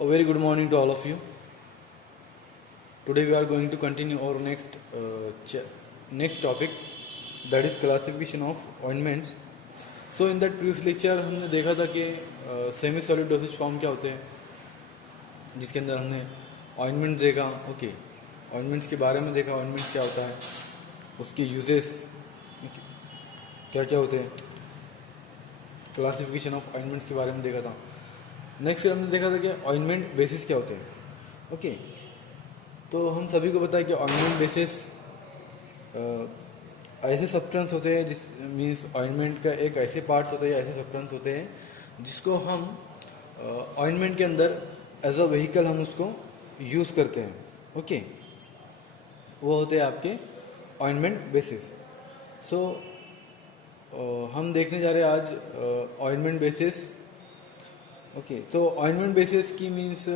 A very good morning to all of you. Today we are going to continue our next topic, that is classification of ointments. So in that previous lecture हमने देखा था कि semi solid dosage form क्या होते हैं, जिसके अंदर हमने ऑइंटमेंट्स देखा. ओके, ऑइंटमेंट्स के बारे में देखा, ऑइंटमेंट्स क्या होता है, उसके यूजेस क्या क्या होते हैं, क्लासिफिकेशन ऑफ ऑइंटमेंट्स के बारे में देखा था. नेक्स्ट फिर हमने देखा था कि ऑइंटमेंट बेसिस क्या होते हैं. ओके, तो हम सभी को पता है कि ऑइंटमेंट बेसिस ऐसे सब्सटेंस होते हैं, जिस मीन्स ऑइंटमेंट का एक ऐसे पार्ट्स होते हैं, ऐसे सब्सटेंस होते हैं जिसको हम ऑइंटमेंट के अंदर एज अ व्हीकल हम उसको यूज़ करते हैं. ओके, वो होते हैं आपके ऑइंटमेंट बेसिस. सो हम देखने जा रहे हैं आज ऑइंटमेंट बेसिस. ओके, तो ऑइंटमेंट बेसिस की मीन्स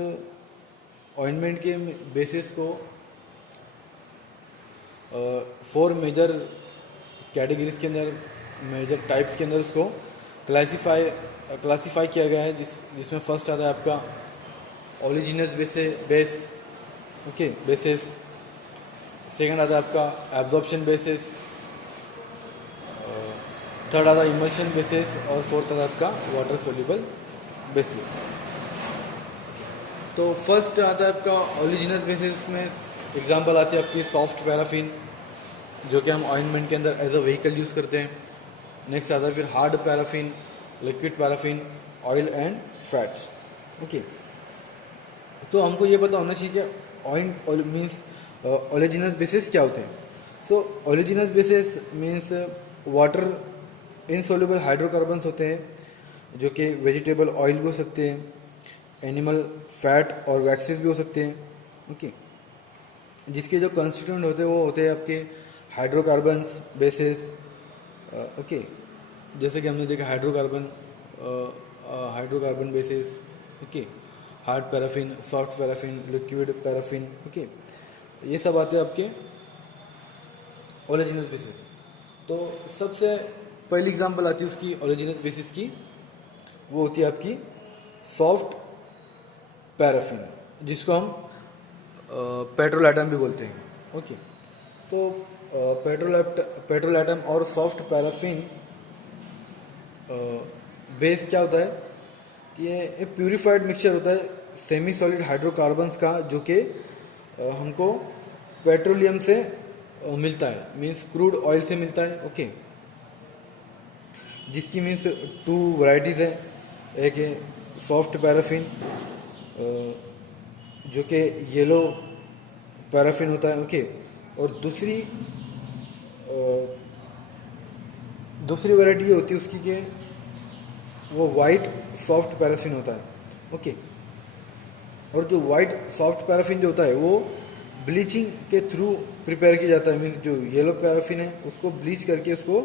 ऑइंटमेंट के बेसिस को 4 मेजर कैटेगरीज के अंदर, मेजर टाइप्स के अंदर उसको क्लासीफाई किया गया है, जिसमें फर्स्ट आता है आपका oleaginous base. Okay, basis. Second आता है आपका एब्जॉर्प्शन बेसिस, थर्ड आता है इमल्शन बेसिस, और फोर्थ आता है आपका वाटर सोल्यूबल बेसिस. तो फर्स्ट आता है आपका ओलिजिनस बेसिस में एग्जांपल आती है आपकी सॉफ्ट पैराफिन, जो कि हम ऑइंटमेंट के अंदर एज अ व्हीकल यूज़ करते हैं. नेक्स्ट आता है फिर hard paraffin, liquid paraffin, oil and fats. Okay, तो हमको ये पता होना चाहिए कि मीन्स ओलिजिनस बेसिस क्या होते हैं. So oleaginous bases means water insoluble hydrocarbons होते हैं, जो कि वेजिटेबल ऑयल भी हो सकते हैं, एनिमल फैट और वैक्सेस भी हो सकते हैं. ओके, जिसके जो कंस्टिट्यूएंट होते हैं वो होते हैं आपके हाइड्रोकार्बन्स बेसिस. ओके, जैसे कि हमने देखा hydrocarbon basis. Okay, hard paraffin, soft paraffin, liquid paraffin. Okay, ये सब आते हैं आपके ओरिजिनल बेसिस. तो सबसे पहली एग्जांपल आती है उसकी ओरिजिनल बेसिस की, वो होती है आपकी सॉफ्ट पैराफिन, जिसको हम पेट्रोल एटम भी बोलते हैं. ओके, तो पेट्रोल एटम और सॉफ्ट पैराफिन बेस क्या होता है कि ये एक प्यूरिफाइड मिक्सचर होता है सेमी सॉलिड हाइड्रोकार्बन्स का, जो कि हमको पेट्रोलियम से मिलता है, मीन्स क्रूड ऑयल से मिलता है. ओके, जिसकी मीन्स 2 वैरायटीज़ है. एक है सॉफ्ट पैराफिन, जो कि येलो पैराफिन होता है. ओके, और दूसरी वैरायटी ये होती है उसकी कि वो वाइट सॉफ्ट पैराफिन होता है. ओके, और जो वाइट सॉफ्ट पैराफिन जो होता है वो ब्लीचिंग के थ्रू प्रिपेयर किया जाता है. मीन्स जो येलो पैराफिन है उसको ब्लीच करके उसको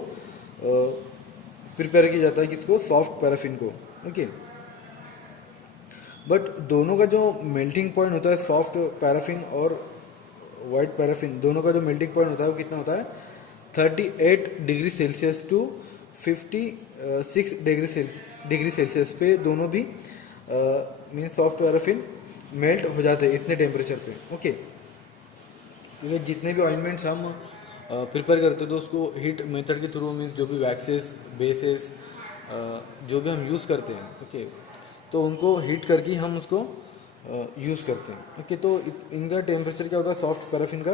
प्रिपेयर किया जाता है किसको, सॉफ्ट पैराफिन को. ओके, बट दोनों का जो मेल्टिंग पॉइंट होता है सॉफ्ट पैराफिन और वाइट पैराफिन, दोनों का जो मेल्टिंग पॉइंट होता है वो कितना होता है 38 degree Celsius to 56 degree Celsius पे दोनों भी मीन्स सॉफ्ट पैराफिन मेल्ट हो जाते हैं इतने टेम्परेचर पे. ओके, क्योंकि जितने भी ऑइंटमेंट्स हम प्रिपेयर करते हैं तो उसको हीट मेथड के थ्रू, मीन्स जो भी वैक्सेस बेसेस जो भी हम यूज़ करते हैं, ओके, तो उनको हीट करके हम उसको यूज़ करते हैं. ओके, तो इनका टेम्परेचर क्या होता है सॉफ्ट पैराफिन का,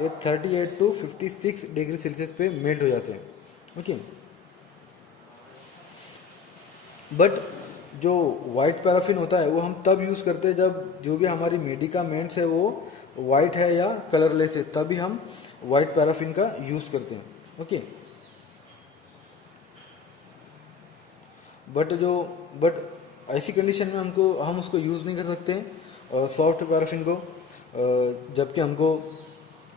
ये 38 टू 56 डिग्री सेल्सियस पे मेल्ट हो जाते हैं. ओके, बट जो वाइट पैराफिन होता है वो हम तब यूज़ करते हैं जब जो भी हमारी मेडिकामेंट्स है वो वाइट है या कलरलेस है, तभी हम वाइट पैराफिन का यूज़ करते हैं. ओके, बट ऐसी कंडीशन में हम उसको यूज़ नहीं कर सकते सॉफ्ट पैराफिन को, जबकि हमको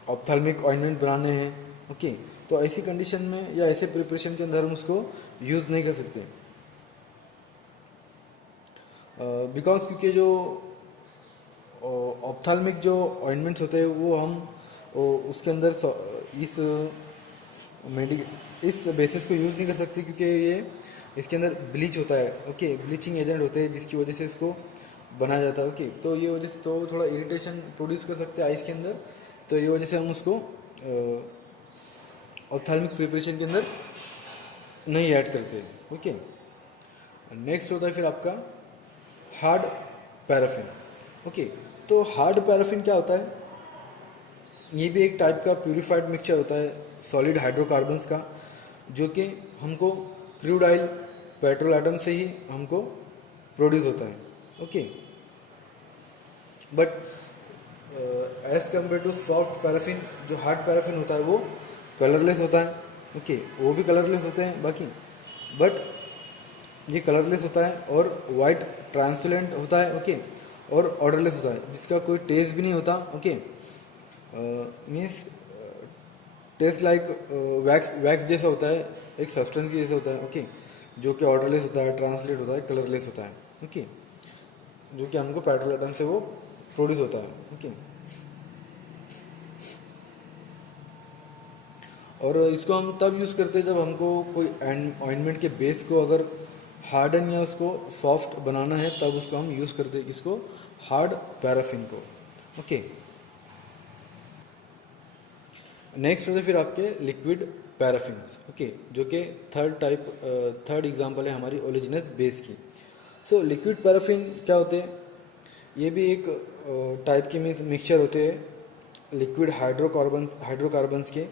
ऑप्थेल्मिक ऑइंटमेंट बनाने हैं. ओके, तो ऐसी कंडीशन में या ऐसे प्रिपरेशन के अंदर हम उसको यूज़ नहीं कर सकते, बिकॉज क्योंकि जो ऑप्थेल्मिक जो ऑइंटमेंट्स होते हैं वो हम उसके अंदर इस बेसिस को यूज़ नहीं कर सकते, क्योंकि ये इसके अंदर ब्लीच होता है. ओके, ब्लीचिंग एजेंट होते हैं जिसकी वजह से इसको बनाया जाता है। ओके, तो ये वजह से तो थोड़ा इरिटेशन प्रोड्यूस कर सकते हैं आइस के अंदर, तो ये वजह से हम उसको ऑप्थेल्मिक प्रिपरेशन के अंदर नहीं ऐड करते। ओके, नेक्स्ट होता है फिर आपका हार्ड पैराफिन। ओके, तो हार्ड पैराफिन क्या होता है? ये भी एक टाइप का प्यूरिफाइड मिक्सचर होता है सॉलिड हाइड्रोकार्बन्स का, जो कि हमको क्रूड ऑयल पेट्रोल एटम से ही हमको प्रोड्यूस होता है। Okay, but as compare to soft paraffin, जो हार्ड पैराफिन होता है वो कलरलेस होता है। ओके, वो भी कलरलेस होते हैं बाकी, बट ये कलरलेस होता है और वाइट ट्रांसपेरेंट होता है। ओके, और ऑर्डरलेस होता है, जिसका कोई टेस्ट भी नहीं होता। Okay, means taste like wax wax जैसा होता है, एक सब्सटेंस के जैसा होता है। ओके, जो कि ऑर्डरलेस होता है, ट्रांसलेट होता है, कलरलेस होता है। ओके, जो कि हमको पेट्रोल एटम से वो प्रोड्यूस होता है। ओके, और इसको हम तब यूज़ करते हैं जब हमको कोई ऑइंटमेंट के बेस को अगर हार्डन या उसको सॉफ्ट बनाना है, तब उसको हम यूज़ करते हैं, इसको हार्ड पैराफिन को। ओके, नेक्स्ट होते फिर आपके लिक्विड पैराफिन। ओके, जो कि थर्ड एग्जांपल है हमारी ओलिजिनस बेस की। सो लिक्विड पैराफिन क्या होते हैं? ये भी एक टाइप के मिक्सचर होते हैं लिक्विड हाइड्रोकार्बन्स के,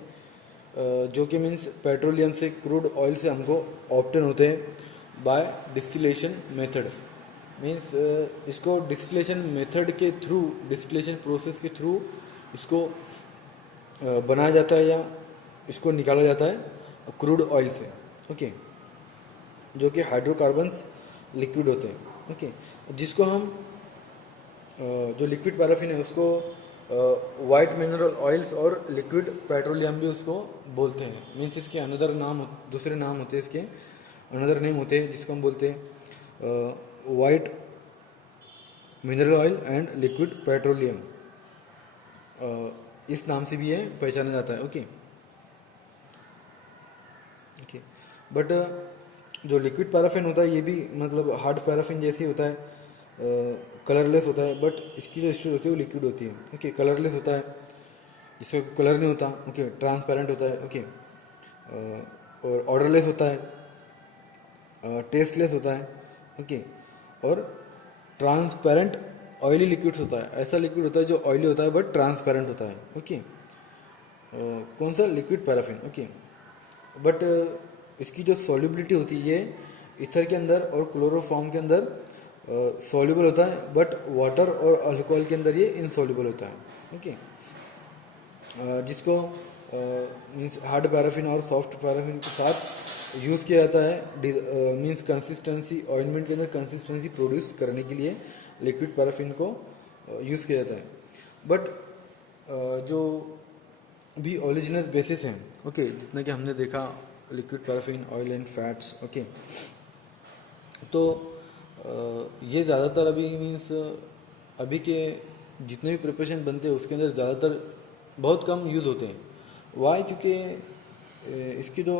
जो कि मीन्स पेट्रोलियम से, क्रूड ऑयल से हमको ऑब्टेन होते हैं बाय डिस्टिलेशन मेथड। मीन्स इसको डिस्टिलेशन मेथड के थ्रू, डिस्टिलेशन प्रोसेस के थ्रू इसको बनाया जाता है या इसको निकाला जाता है क्रूड ऑयल से। ओके, जो कि हाइड्रोकार्बन्स लिक्विड होते हैं। ओके, जिसको हम जो लिक्विड पैराफिन है उसको वाइट मिनरल ऑयल्स और लिक्विड पेट्रोलियम भी उसको बोलते हैं। मीन्स इसके अनदर नाम, दूसरे नाम होते हैं इसके, अनदर नेम होते हैं, जिसको हम बोलते हैं white mineral oil and liquid petroleum, इस नाम से भी ये पहचाना जाता है। ओके, ओके, बट जो लिक्विड पैराफिन होता है ये भी मतलब हार्ड पैराफिन जैसे होता है, कलरलेस होता है, बट इसकी जो स्टेट होती है वो लिक्विड होती है। ओके, कलरलेस होता है, इससे कलर नहीं होता। ओके, ट्रांसपेरेंट होता है। ओके, और ऑर्डरलेस होता है, टेस्टलेस होता है। ओके, और ट्रांसपेरेंट ऑयली लिक्विड्स होता है, ऐसा लिक्विड होता है जो ऑयली होता है बट ट्रांसपेरेंट होता है। ओके, कौन सा? Liquid paraffin. ओके, बट इसकी जो सॉल्युबिलिटी होती है ये ईथर के अंदर और क्लोरोफॉर्म के अंदर सॉल्युबल होता है, बट वाटर और अल्कोहल के अंदर ये इनसॉल्युबल होता है। ओके, जिसको मीन्स हार्ड पैराफिन और सॉफ्ट पैराफिन के साथ यूज़ किया जाता है मीन्स कंसिस्टेंसी, ऑइंटमेंट के अंदर कंसिस्टेंसी प्रोड्यूस करने के लिए लिक्विड पैराफिन को यूज़ किया जाता है। बट जो भी ओरिजिनल बेसिस हैं, ओके, जितना कि हमने देखा liquid paraffin, oil and fats. Okay, तो ये ज़्यादातर अभी मीन्स अभी के जितने भी प्रिपरेशन बनते हैं उसके अंदर ज़्यादातर बहुत कम यूज़ होते हैं। वाई? क्योंकि इसकी जो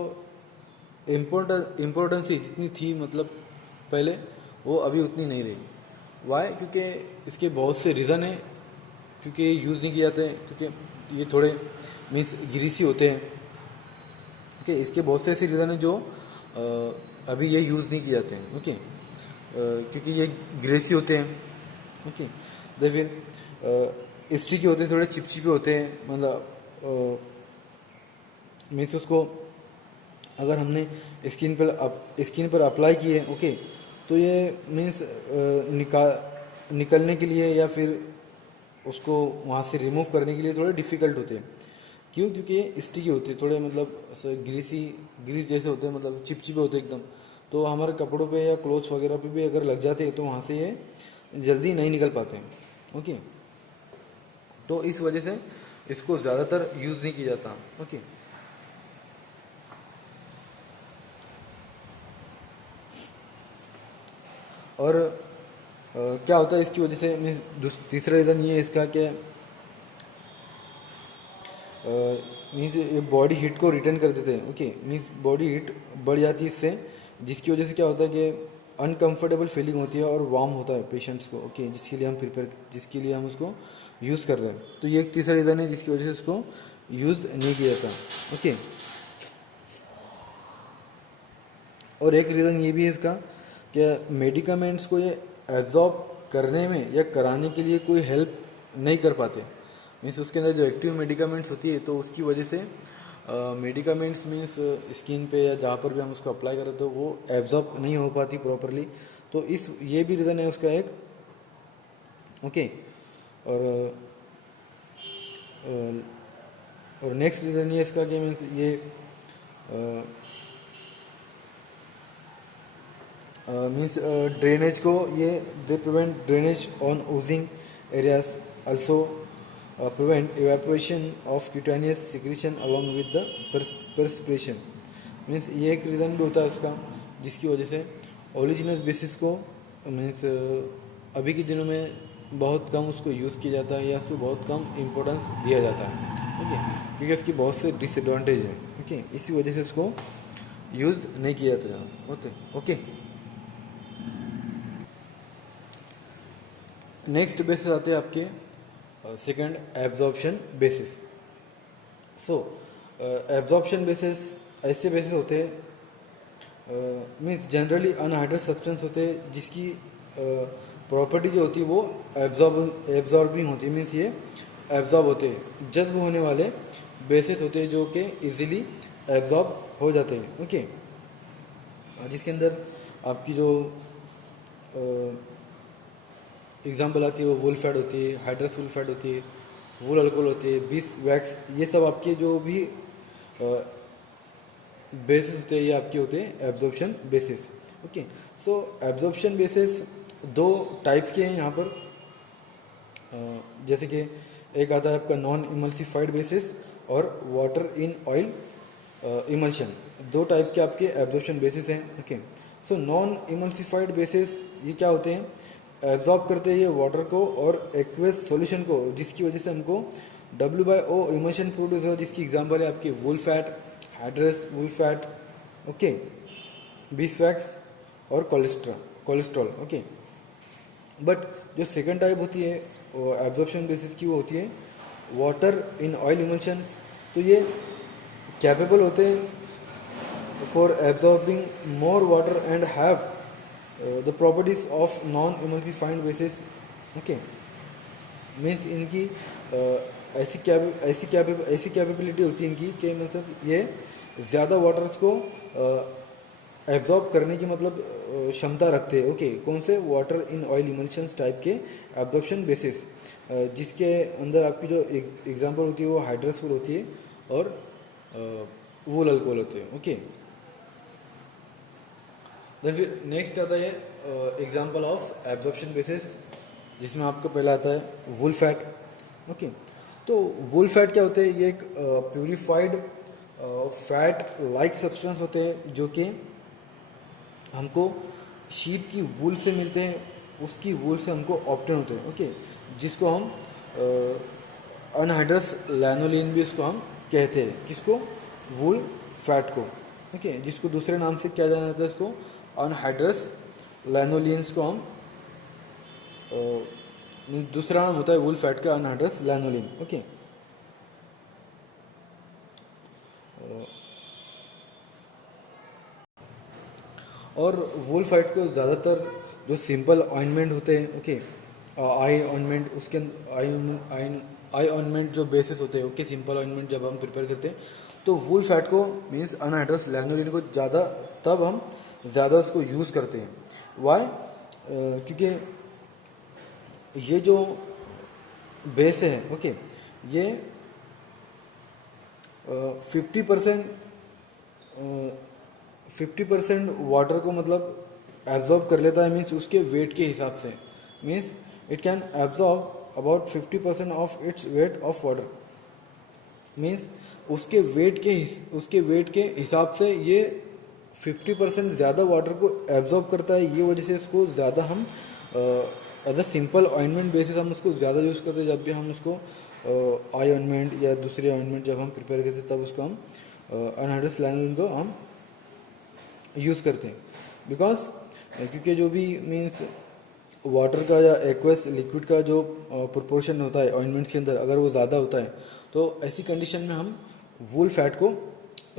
इम्पोर्टेंस जितनी थी मतलब पहले, वो अभी उतनी नहीं रही। वाई? क्योंकि इसके बहुत से रीज़न हैं, क्योंकि यूज़ नहीं किए जाते हैं, क्योंकि ये थोड़े मीन्स ग्रीसी होते हैं। ओके, इसके बहुत से ऐसे रीज़न हैं जो अभी ये यूज़ नहीं किए जाते हैं। ओके, क्योंकि ये ग्रेसी होते हैं। ओके, तो फिर स्टिकी होते हैं, थोड़े चिपचिपे होते हैं, मतलब मीन्स उसको अगर हमने स्किन पर अप्लाई किए, ओके, तो ये मीन्स निकलने के लिए या फिर उसको वहाँ से रिमूव करने के लिए थोड़े डिफ़िकल्ट होते हैं। क्यों? क्योंकि ये स्टिकी होते हैं, थोड़े मतलब ग्रीस जैसे होते हैं, मतलब चिपचिपे होते हैं एकदम। तो हमारे कपड़ों पे या क्लोथ्स वगैरह पे भी अगर लग जाते हैं तो वहाँ से ये जल्दी नहीं निकल पाते हैं। ओके, तो इस वजह से इसको ज़्यादातर यूज़ नहीं किया जाता। ओके, और क्या होता है इसकी वजह से? मीन्स तीसरा रीज़न ये है इसका कि मीन्स ये बॉडी हीट को रिटर्न कर देते हैं। ओके, मीन्स बॉडी हीट बढ़ जाती है इससे, जिसकी वजह से क्या होता है कि अनकंफर्टेबल फीलिंग होती है और वार्म होता है पेशेंट्स को, ओके, जिसके लिए हम उसको यूज़ कर रहे हैं। तो ये एक तीसरा रीज़न है जिसकी वजह से उसको यूज़ नहीं किया जाता, ओके। और एक रीज़न ये भी है इसका कि मेडिकामेंट्स को ये एब्जॉर्ब करने में या कराने के लिए कोई हेल्प नहीं कर पाते। मीन्स उसके अंदर जो एक्टिव मेडिकामेंट्स होती है तो उसकी वजह से मेडिकामेंट्स मीन्स स्किन पे या जहाँ पर भी हम उसको अप्लाई करें तो वो एब्जॉर्ब नहीं हो पाती प्रॉपरली। तो इस ये भी रीज़न है उसका एक, ओके। और और नेक्स्ट रीज़न ये इसका कि मीन्स ये मीन्स ड्रेनेज को ये they prevent drainage on Ojing areas, also prevent evaporation of cutaneous secretion along with the perspiration. Means ये एक रीज़न भी होता है उसका जिसकी वजह से ओलिजिनस बेसिस को मीन्स अभी के दिनों में बहुत कम उसको यूज़ किया जाता है या उसको बहुत कम इम्पोर्टेंस दिया जाता है, ठीक है, क्योंकि इसकी बहुत से डिसएडवांटेज है, ओके। इसी वजह से उसको यूज़ नहीं किया जाता होते, ओके। नेक्स्ट बेसिस आते हैं आपके सेकंड एब्जॉर्प्शन बेसिस। सो एब्जॉर्प्शन बेसिस ऐसे बेसिस होते हैं मीन्स जनरली अनहाइड्रस सब्सटेंस होते हैं जिसकी प्रॉपर्टी जो होती है वो एब्जॉर्बिंग होती है, मीन्स ये एब्जॉर्ब होते हैं, जज्ब होने वाले बेसिस होते हैं जो कि इजीली एब्जॉर्ब हो जाते हैं, ओके। जिसके अंदर आपकी जो एग्जाम्पल आती है वो वुल फैट होती है, हाइड्रस वुल फैट होती है, वुल अल्कोहल होती है, बीस वैक्स, ये सब आपके जो भी बेसिस होते हैं ये आपके होते हैं एब्जॉर्प्शन बेसिस, ओके। सो एब्जॉर्प्शन बेसिस दो टाइप्स के हैं यहाँ पर, जैसे कि एक आता है आपका नॉन इमल्सिफाइड बेसिस और वाटर इन ऑयल इमल्शन, दो टाइप के आपके एब्जॉर्प्शन बेसिस हैं, okay. So non emulsified basis ये क्या होते हैं, एब्जॉर्ब करते हैं ये वाटर को और एक्वेस सॉल्यूशन को, जिसकी वजह से हमको W/O इमल्शन प्रोड्यूस हो, जिसकी एग्जांपल है आपकी wool fat, hydrous wool fat, okay, बीसवैक्स और कोलेस्ट्रॉल, ओके। बट जो सेकंड टाइप होती है एब्जॉर्प्शन बेसिस की वो होती है वाटर इन ऑयल इमल्शंस। तो ये कैपेबल होते हैं for absorbing more water and have the properties of non emulsified basis, okay. Means इनकी ऐसी कैपेबिलिटी होती है इनकी कि मतलब ये ज़्यादा वाटर्स को एब्जॉर्ब करने की मतलब क्षमता रखते हैं, ओके। कौन से, water in oil emulsions type के एब्जॉर्प्शन बेसिस, जिसके अंदर आपकी जो एग्जांपल होती है वो हाइड्रस वुल होती है और वुल अल्कोहल होते हैं, ओके। देन फिर नेक्स्ट आता है एग्जांपल ऑफ एब्जॉर्प्शन बेसिस, जिसमें आपको पहला आता है वुल फैट, ओके। तो वुल फैट क्या होते हैं, ये एक प्यूरिफाइड फैट लाइक सब्सटेंस होते हैं जो कि हमको शीप की वूल से मिलते हैं, उसकी वूल से हमको ऑप्टेन होते हैं, ओके, जिसको हम अनहाइड्रस लैनोलिन भी इसको हम कहते हैं, किसको, वूल फैट को, ओके, जिसको दूसरे नाम से क्या जाना जाता है, इसको अनहाइड्रस लैनोलिन्स को हम दूसरा नाम होता है वूल फैट का अनहाइड्रस लैनोलिन, ओके। और वूल फैट को ज़्यादातर जो सिंपल ऑइंटमेंट होते हैं, ओके, आई ऑइंटमेंट, उसके आई ऑइंटमेंट जो बेसिस होते हैं, ओके, सिंपल ऑइंटमेंट जब हम प्रिपेयर करते हैं तो वूल फैट को मीन्स अनहाइड्रस लैनोलिन को ज़्यादा तब हम ज़्यादा उसको यूज़ करते हैं। वाई, क्योंकि ये जो बेस है, ओके, ये 50% वाटर को मतलब एब्जॉर्ब कर लेता है, मीन्स उसके वेट के हिसाब से, means it can absorb about 50% of its weight of water, means उसके वेट के हिसाब से ये 50% ज़्यादा वाटर को एब्जॉर्ब करता है। ये वजह से इसको ज़्यादा हम as a simple ointment basis हम उसको ज़्यादा यूज़ करते हैं। जब भी हम उसको आई ऑइंटमेंट या दूसरे ऑइंटमेंट जब हम प्रिपेयर करते हैं तब उसको हम अनहाइड्रस लैनोलिन को हम यूज़ करते हैं, बिकॉज क्योंकि जो भी मीन्स वाटर का या एक्वस लिक्विड का जो प्रोपोर्शन होता है ऑइंटमेंट्स के अंदर, अगर वो ज़्यादा होता है तो ऐसी कंडीशन में हम वूल फैट को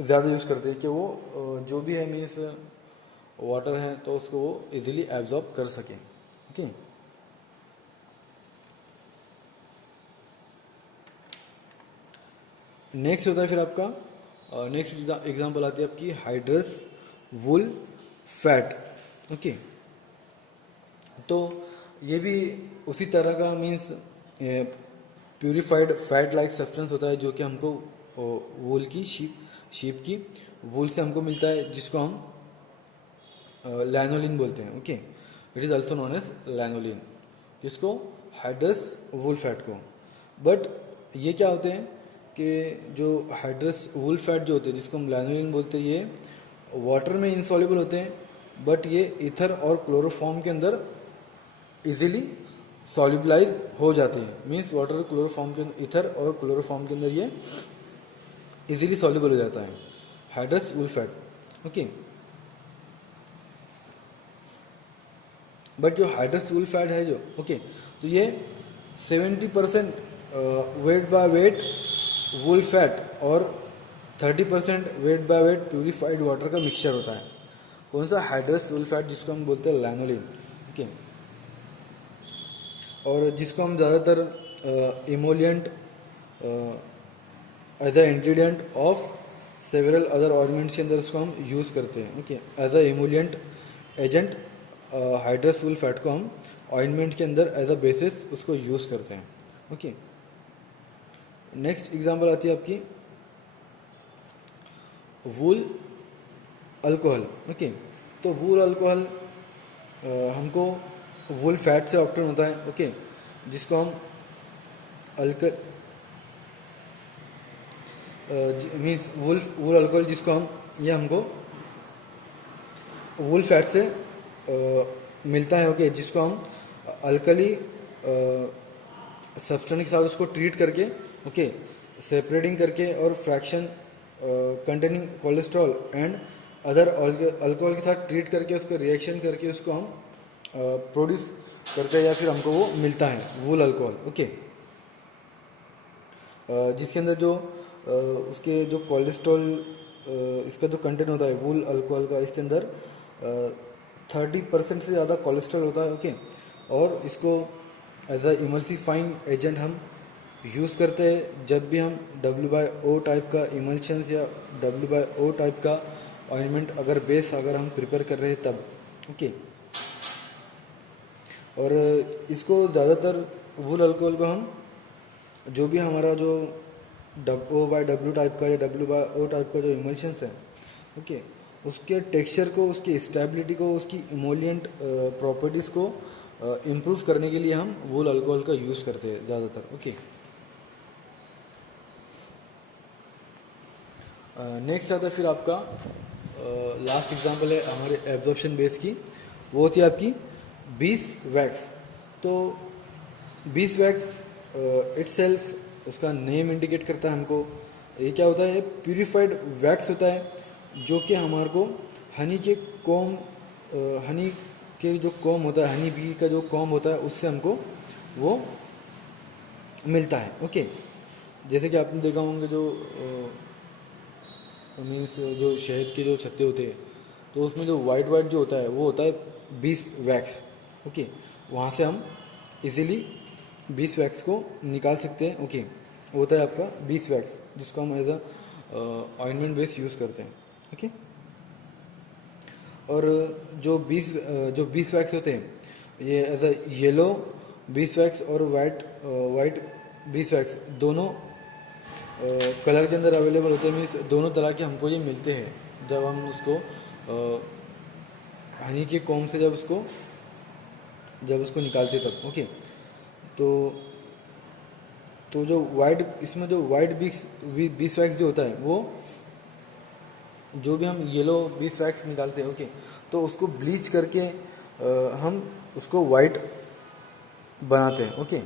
ज़्यादा यूज़ करते हैं कि वो जो भी है मीन्स वाटर है तो उसको वो इजीली एब्जॉर्ब कर सके। ओके, नेक्स्ट होता है फिर आपका नेक्स्ट एग्जांपल आती है आपकी हाइड्रस वुल फैट। ओके, तो ये भी उसी तरह का means purified fat like substance होता है जो कि हमको वूल की शीप की वूल से हमको मिलता है, जिसको हम लैनोलिन बोलते हैं। Okay, it is also known as lanolin, जिसको हाइड्रस वूल फैट को। बट ये क्या होते हैं कि जो हाइड्रस वूल फैट जो होते हैं जिसको हम लैनोलिन बोलते हैं, ये वाटर में इंसॉल्युबल होते हैं, बट ये ईथर और क्लोरोफॉर्म के अंदर इजीली सॉल्युबलाइज हो जाते हैं। मीन्स वाटर क्लोरोफॉर्म के ईथर और क्लोरोफॉर्म के अंदर ये इजीली सॉल्युबल हो जाता है hydrous wool fat. Okay, but जो हाइड्रस वूल फैट है जो ओके तो ये 70% weight by weight wool fat और 30% weight by weight purified water का मिक्सचर होता है। कौन सा? हाइड्रस वूल फैट, जिसको हम बोलते हैं लैनोलिन। ओके, और जिसको हम ज़्यादातर emollient as a ingredient of several other ointments के अंदर उसको हम यूज़ करते हैं। Okay, as a emollient agent hydrous wool fat को हम ऑइंटमेंट के अंदर एज अ बेसिस उसको यूज़ करते हैं। ओके, नेक्स्ट एग्जांपल आती है आपकी वूल अल्कोहल। ओके, तो वूल अल्कोहल हमको वूल फैट से ऑब्टेन होता है। ओके, जिसको हम मीन्स वूल अल्कोहल जिसको हम ये हमको वूल फैट से मिलता है। ओके, जिसको हम अल्कली सब्सटेंस के साथ उसको ट्रीट करके ओके सेपरेटिंग करके और fraction containing cholesterol and other alcohol के साथ ट्रीट करके उसको रिएक्शन करके उसको हम प्रोड्यूस करते हैं या फिर हमको वो मिलता है वूल अल्कोहल। ओके, जिसके अंदर जो उसके जो कोलेस्ट्रॉल इसका जो कंटेंट होता है वूल अल्कोहल का, इसके अंदर 30% से ज़्यादा कोलेस्ट्रॉल होता है। ओके, और इसको एज अ इमल्सिफाइंग एजेंट हम यूज़ करते हैं जब भी हम WO टाइप का इमल्शंस या WO टाइप का ऑइंटमेंट अगर बेस अगर हम प्रिपेयर कर रहे हैं तब। ओके, और इसको ज़्यादातर वूल अल्कोहल को हम जो भी हमारा जो O/W टाइप का या WO टाइप का जो इमल्शंस है ओके उसके टेक्सचर को, उसकी स्टेबिलिटी को, उसकी इमोलियंट प्रॉपर्टीज़ को इम्प्रूव करने के लिए हम वूल अल्कोहल का यूज़ करते हैं ज़्यादातर। ओके, नेक्स्ट आता है फिर आपका लास्ट एग्जांपल है हमारे एब्जॉर्प्शन बेस की, वो होती है आपकी बीस वैक्स। तो बीस वैक्स इटसेल्फ उसका नेम इंडिकेट करता है हमको। ये क्या होता है? प्यूरिफाइड वैक्स होता है जो कि हमारे को हनी के कॉम हनी के जो कॉम होता है, हनी बी का जो कॉम होता है उससे हमको वो मिलता है। ओके, जैसे कि आपने देखा होंगे जो मीन्स जो शहद के जो छत्ते होते हैं तो उसमें जो वाइट वाइट जो होता है वो होता है बीस वैक्स। ओके, वहाँ से हम इजीली बीस वैक्स को निकाल सकते हैं। ओके, वो होता है आपका बीस वैक्स जिसको हम as a ointment base use करते हैं। ओके, और जो बीस वैक्स होते हैं ये एज अ येलो बीस वैक्स और वाइट बीस वैक्स दोनों कलर के अंदर अवेलेबल होते हैं। मीन्स दोनों तरह के हमको ये मिलते हैं जब हम उसको हनी के कॉम से जब उसको निकालते तब। ओके, तो जो वाइट इसमें जो वाइट बीस वैक्स जो होता है वो जो भी हम येलो बीस वैक्स निकालते हैं ओके तो उसको ब्लीच करके हम उसको वाइट बनाते हैं। ओके,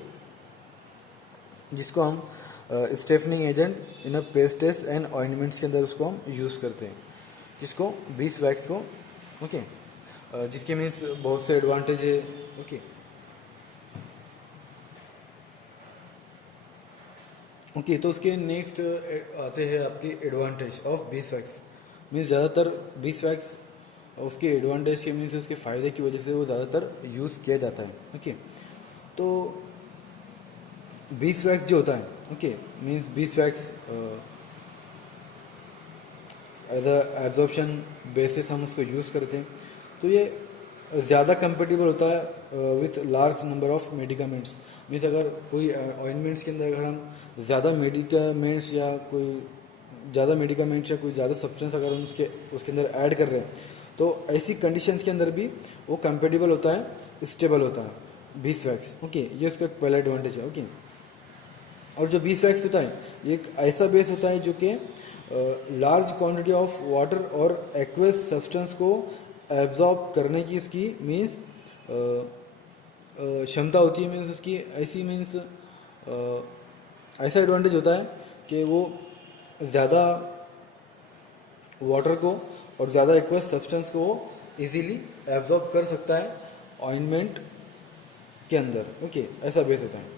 जिसको हम stiffening agent in a pastes and ointments के अंदर उसको हम यूज़ करते हैं, जिसको बीस वैक्स को। ओके, जिसके मीन्स बहुत से एडवांटेज है। ओके ओके तो उसके नेक्स्ट आते हैं आपके एडवांटेज ऑफ बीस वैक्स। मीन्स ज़्यादातर बीस वैक्स उसके एडवांटेज के मीन्स उसके फ़ायदे की वजह से वो ज़्यादातर यूज़ किया जाता है। ओके तो बीस वैक्स जो होता है, okay means beeswax as a absorption basis हम उसको यूज़ करते हैं, तो ये ज़्यादा कंपेटेबल होता है with large number of medicaments. Means अगर कोई ऑइंटमेंट्स के अंदर अगर हम ज़्यादा मेडिकामेंट्स या कोई ज़्यादा मेडिकामेंट्स या कोई ज़्यादा सब्सटेंस अगर हम उसके अंदर ऐड कर रहे हैं, तो ऐसी कंडीशंस के अंदर भी वो कंपेटेबल होता है, स्टेबल होता है बीस वैक्स। ओके ये उसका पहला एडवांटेज है। ओके और जो बीस वैक्स होता है ये एक ऐसा बेस होता है जो कि लार्ज क्वांटिटी ऑफ वाटर और एक्वस सब्सटेंस को एब्जॉर्ब करने की इसकी मीन्स क्षमता होती है। मीन्स उसकी ऐसी मीन्स ऐसा एडवांटेज होता है कि वो ज़्यादा वाटर को और ज़्यादा एक्वस सब्सटेंस को वो इजीली एब्जॉर्ब कर सकता है ऑइंटमेंट के अंदर। ओके ऐसा बेस होता है।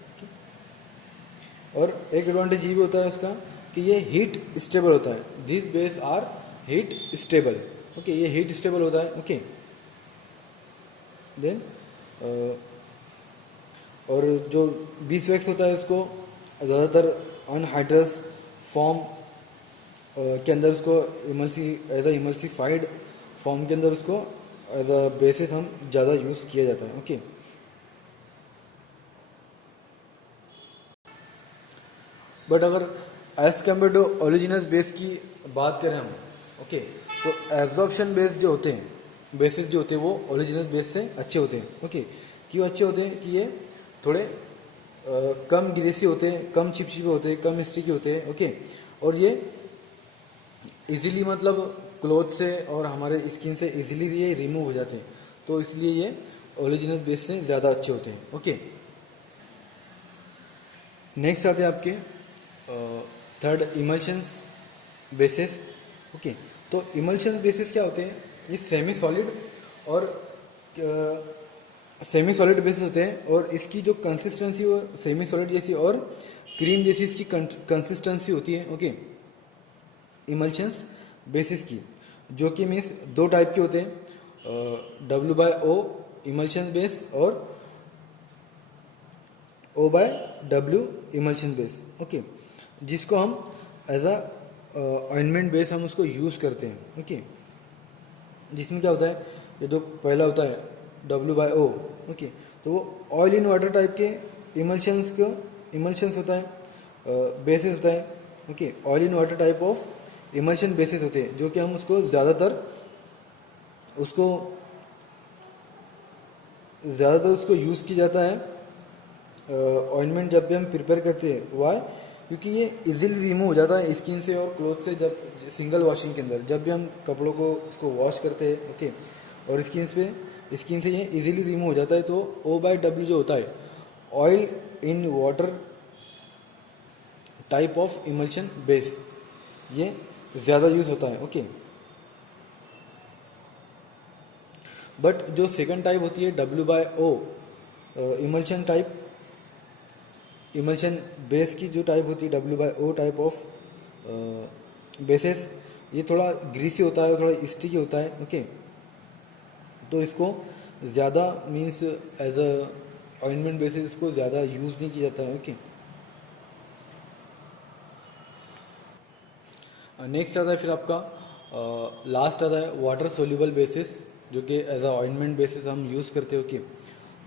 और एक एडवांटेज ये भी होता है उसका कि ये हीट स्टेबल होता है। This base are heat stable. Okay ये हीट स्टेबल होता है। ओके देन और जो बीस वैक्स होता है उसको ज़्यादातर अनहाइड्रस फॉर्म के अंदर उसको एज अ इमल्सिफाइड फॉर्म के अंदर उसको एज अ बेसिस हम ज़्यादा यूज़ किया जाता है। ओके बट अगर as compare to original base की बात करें हम, ओके तो एब्जॉर्प्शन बेस जो होते हैं बेसिस जो होते हैं वो ओरिजिनल बेस से अच्छे होते हैं। ओके क्यों अच्छे होते हैं कि ये थोड़े कम ग्रीसी होते हैं, कम चिपचिपे होते हैं, कम स्टिकी होते हैं। ओके और ये इजीली मतलब क्लॉथ से और हमारे स्किन से इजीली ये रिमूव हो जाते हैं, तो इसलिए ये ओरिजिनल बेस से ज़्यादा अच्छे होते हैं। ओके नेक्स्ट आते हैं आपके थर्ड इमल्शंस बेसिस। ओके तो इमल्शन बेसिस क्या होते हैं, ये सेमी सॉलिड और सेमी सॉलिड बेसिस होते हैं और इसकी जो कंसिस्टेंसी वो सेमी सॉलिड जैसी और क्रीम जैसी इसकी कंसिस्टेंसी होती है। ओके इमल्शंस बेसिस की जो कि मीन्स दो टाइप के होते हैं, W/O इमल्शन बेस और O/W इमल्शन बेस। ओके जिसको हम एज अ ऑइंटमेंट बेस हम उसको यूज़ करते हैं। ओके जिसमें क्या होता है, ये जो पहला होता है W/O, ओके तो वो ऑयल इन वाटर टाइप के इमल्शंस होता है, बेसिस होता है। Okay oil in water type of emulsion basis होते हैं जो कि हम उसको ज़्यादातर उसको यूज़ किया जाता है ऑइंटमेंट जब भी हम प्रिपेयर करते हैं। वाई क्योंकि ये इजीली रिमूव हो जाता है स्किन से और क्लोथ से, जब सिंगल वॉशिंग के अंदर जब भी हम कपड़ों को उसको वॉश करते हैं। ओके और स्किन से ये इजीली रिमूव हो जाता है। तो O/W जो होता है oil in water type of emulsion base, ये ज़्यादा यूज़ होता है। ओके बट जो सेकंड टाइप होती है W/O emulsion type emulsion base की जो टाइप होती है W/O टाइप ऑफ बेसिस, ये थोड़ा ग्रीसी होता है और थोड़ा स्टिकी होता है। ओके तो इसको ज़्यादा means as a ointment basis इसको ज़्यादा यूज़ नहीं किया जाता है। ओके नेक्स्ट आता है फिर आपका लास्ट आता है वाटर सोल्यूबल बेसिस जो कि एज अ ऑइंटमेंट बेसिस हम यूज़ करते हैं। ओके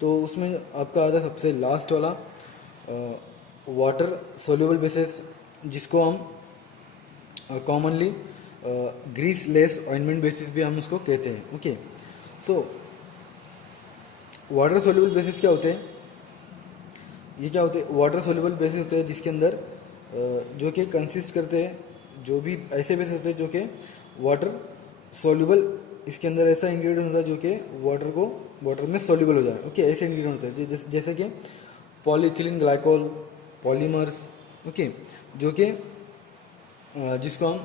तो उसमें आपका आता है सबसे लास्ट वाला वाटर सोल्यूबल बेसिस जिसको हम commonly greaseless ointment basis भी हम उसको कहते हैं। Okay so water soluble basis क्या होते हैं, ये क्या होते हैं वाटर सोल्यूबल बेसिस होते हैं जिसके अंदर जो कि कंसिस्ट करते हैं, जो भी ऐसे बेसिस होते हैं जो कि वाटर सोल्यूबल, इसके अंदर ऐसा इंग्रेडिएंट होता है जो कि वाटर में सोल्यूबल हो जाए। ओके ऐसे इंग्रेडिएंट होते हैं जैसे कि पॉलीथिलीन ग्लाइकोल, पॉलीमर्स। ओके जो कि जिसको हम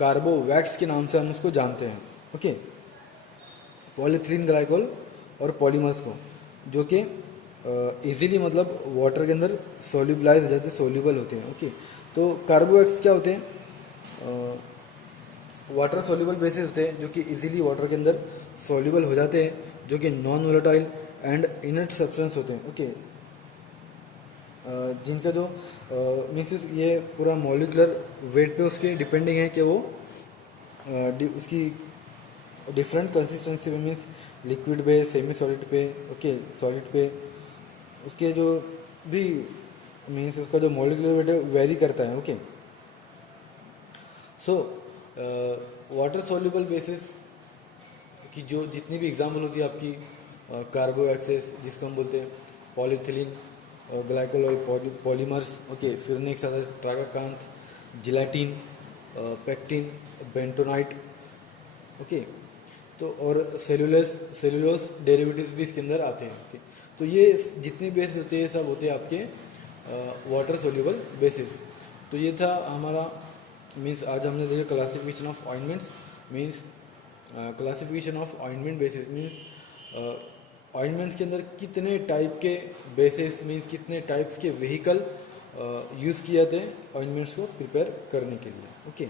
कार्बो वैक्स के नाम से हम उसको जानते हैं। ओके पॉलीथिलीन ग्लाइकोल और पॉलीमर्स को, जो कि इजीली मतलब वाटर के अंदर सोल्यूबलाइज हो जाते हैं, सोल्यूबल होते हैं। ओके, तो कार्बोएक्स क्या होते हैं? वाटर सोल्यूबल बेसिस होते हैं जो कि इजीली वाटर के अंदर सोल्यूबल हो जाते हैं, जो कि non volatile and inert substance होते हैं। ओके, जिनका जो मीन्स ये पूरा मॉलिकुलर वेट पे उसके डिपेंडिंग है कि वो उसकी डिफरेंट कंसिस्टेंसी पे, मीन्स लिक्विड पे, सेमी सॉलिड पे, ओके सॉलिड पे, उसके जो भी मीन्स उसका जो मॉलिकुलर वेट है वेरी करता है। Okay, so water soluble basis की जो जितनी भी एग्जाम्पल होती है आपकी, कार्बोएक्सेस जिसको हम बोलते हैं, पॉलीथिलीन, ग्लाइकोल और पॉलीमर्स। ओके, फिर नेक्स्ट आता है ट्रागाकांथ, जिलेटिन, पेक्टिन, बेंटोनाइट। ओके, तो और सेलुलोज डेरिवेटिव्स भी इसके अंदर आते हैं। ओके, तो ये जितने बेस होते हैं सब होते हैं आपके वाटर सोल्यूबल बेसिस। तो ये था हमारा मीन्स आज हमने देखा classification of ointments, means classification of ointment basis means ointments के अंदर कितने टाइप के बेसिस मीन्स कितने टाइप्स के व्हीकल यूज़ किए जाते हैं ऑइंटमेंट्स को प्रिपेयर करने के लिए। ओके।